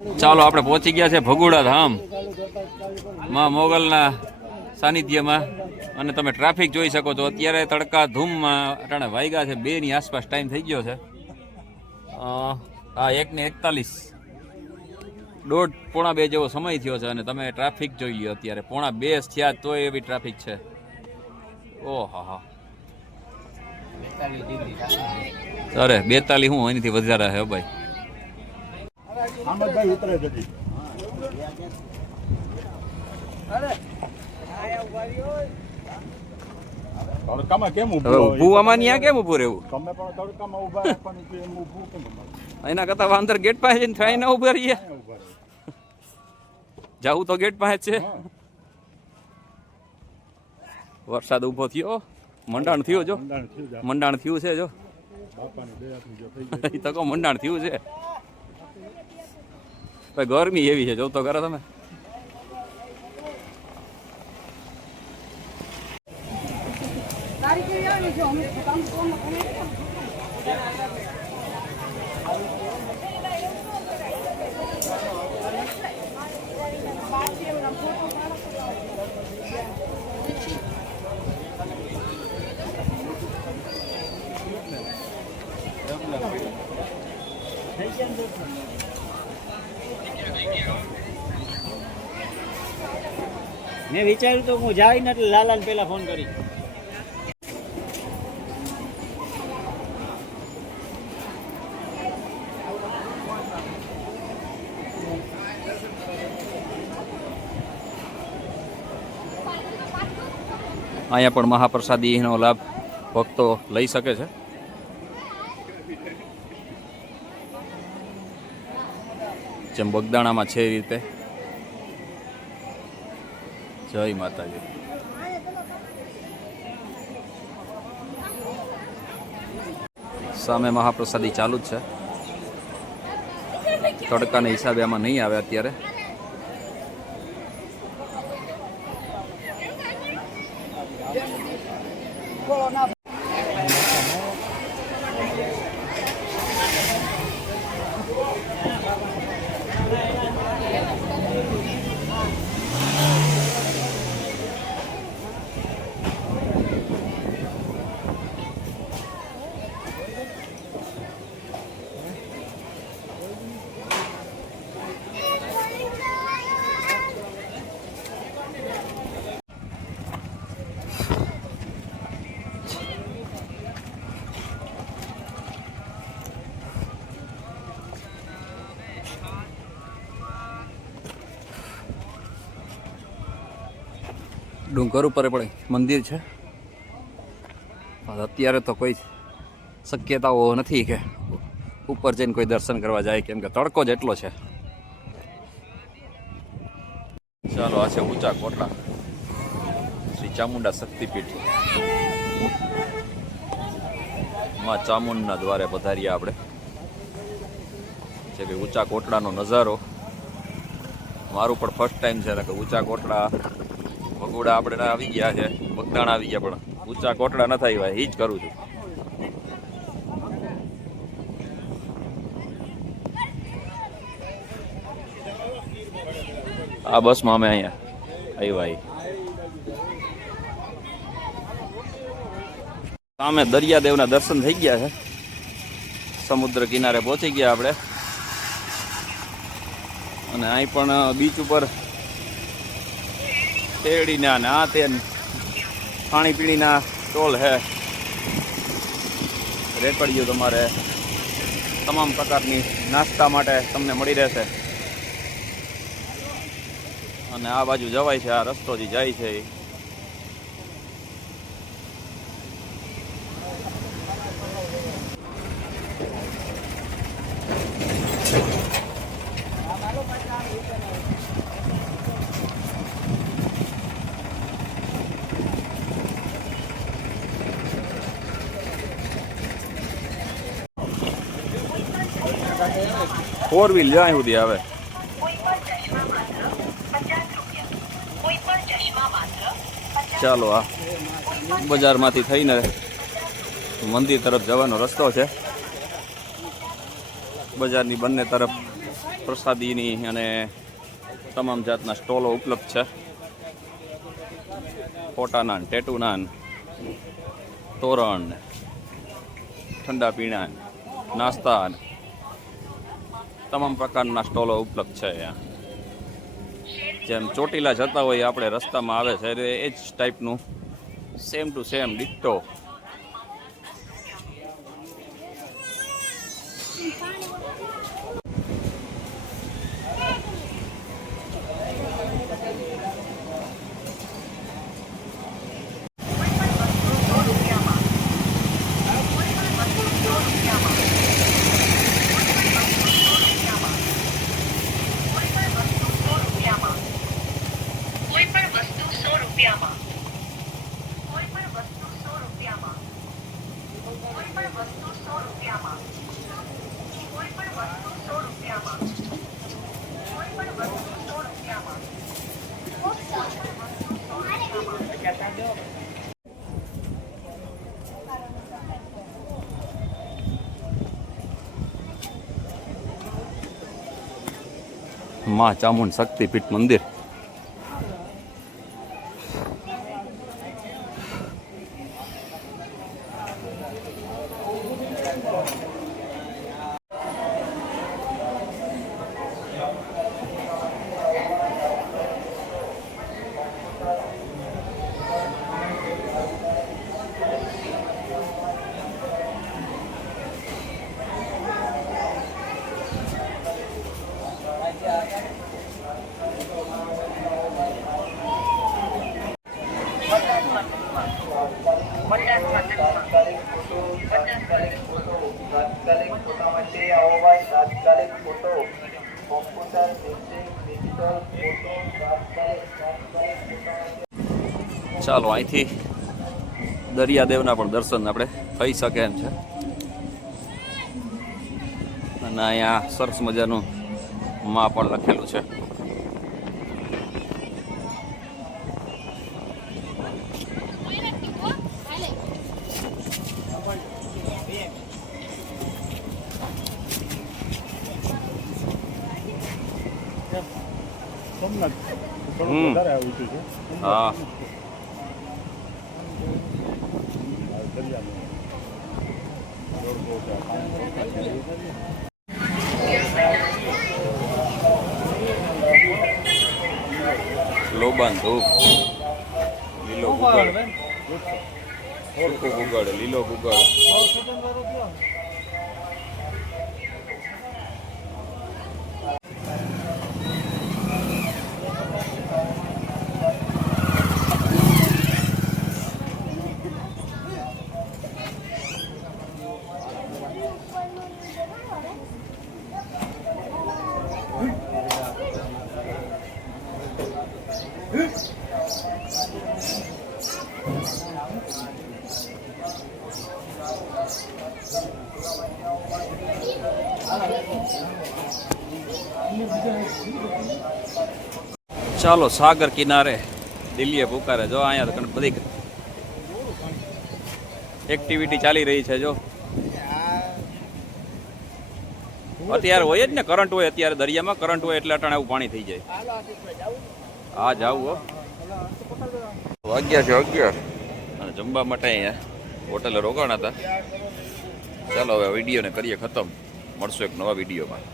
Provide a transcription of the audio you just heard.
ચાલો આપણે પહોંચી ગયા છે ભગુડા ધામ માં મોગલના સાનિધ્યમાં અને તમે ટ્રાફિક જોઈ શકો છો અત્યારે તડકા ધૂમમાં અટાણે વાગ્યા છે 2 ની આસપાસ ટાઈમ થઈ ગયો છે આ 1:41 દોઢ પોણા 2 જેવો સમય થયો છે અને તમે ટ્રાફિક જોઈ લ્યો અત્યારે પોણા 2 થયા તોય એવી ટ્રાફિક છે ઓહો હા અરે 42 હું એનાથી વધારે છે ભાઈ એના કરતા અંદર ગેટ પાસે જઈને ઉભા રહીએ જાવું તો ગેટ પાસે છે વરસાદ ઉભો થયો મંડાણ થયું જો મંડાણ થયું છે જો તો કહો મંડાણ થયું છે ગરમી એવી છે જોતો કરો તમે મેં વિચાર્યું તો હું જાય ને એટલે લાલાને પેલા ફોન કરી અહીંયા પણ મહાપ્રસાદીનો લાભ ભક્તો લઈ શકે છે જેમ બગદાણામાં છે એ રીતે જય માતાજી સામે મહાપ્રસાદી ચાલુ જ છે તડકાના હિસાબે આમાં નહીં આવે અત્યારે ડુંગર ઉપર પણ મંદિર છે અત્યારે તો કોઈ શક્યતાઓ નથી કે ઉપર જઈને કોઈ દર્શન કરવા જાય કેમ કે તડકો જ એટલો છે ચાલો આ છે ઊંચા કોટડા શ્રી ચામુંડા શક્તિપીઠ માં ચામુંડના દ્વારે પધાર્યા આપણે જે કે ઊંચા કોટડાનો નજારો મારું પણ ફર્સ્ટ ટાઈમ છે કે ઊંચા કોટડા ભગોડા આપણે આવી ગયા છે બગદાણા આવી ગયા પણ ઊંચા કોટડા ન થાય ભાઈ એ જ કરું છું આ બસમાં અમે અહીંયા આવ્યા સામે દરિયાદેવના દર્શન થઈ ગયા છે સમુદ્ર કિનારે પહોંચી ગયા આપણે અને અહીં પણ બીચ ઉપર શેરડીના ને આ તે ખાણીપીણીના સ્ટોલ છે રેકડીઓ તમારે તમામ પ્રકારની નાસ્તા માટે તમને મળી રહેશે અને આ બાજુ જવાય છે આ રસ્તો જે જાય છે એ ફોર વ્હીલ જ્યાં સુધી આવે ચાલો આ બજારમાંથી થઈને મંદિર તરફ જવાનો રસ્તો છે બજારની બંને તરફ પ્રસાદીની અને તમામ જાતના સ્ટોલો ઉપલબ્ધ છે. ફોટા નાન, ટેટુ નાન, તોરણ, ઠંડા પીણા, નાસ્તા, તમામ પ્રકારના સ્ટોલો ઉપલબ્ધ છે અહીંયા. જેમ ચોટીલા જતા હોય આપણે રસ્તામાં આવે છે એ જ ટાઈપનું સેમ ટુ સેમ ડિટ્ટો. માં ચામુંડ શક્તિપીઠ મંદિર. ચાલો અહીંથી દરિયાદેવના પણ દર્શન આપણે થઈ શકે એમ છે. અને અહીંયા સરસ મજાનું માં પણ લખેલું છે. હા લોબાન ધૂપ, લીલો ગુગળ, સૂકું ગુગળ, લીલો ગુગળ. ચાલો સાગર કિનારે દિલ્હીએ પુકારે. જો અહીંયા તો બધી એક્ટિવિટી ચાલી રહી છે. જો અત્યારે હોય જ ને, કરંટ હોય અત્યારે દરિયામાં, કરંટ હોય એટલે અટાણે આવું પાણી થઈ જાય. હા જાવું હો. વાગ્યા છે 11 અને જમવા માટે અહીંયા હોટલે રોકાણા હતા. ચાલો હવે વિડીયોને કરીએ ખતમ. મળશું એક નવા વિડીયોમાં.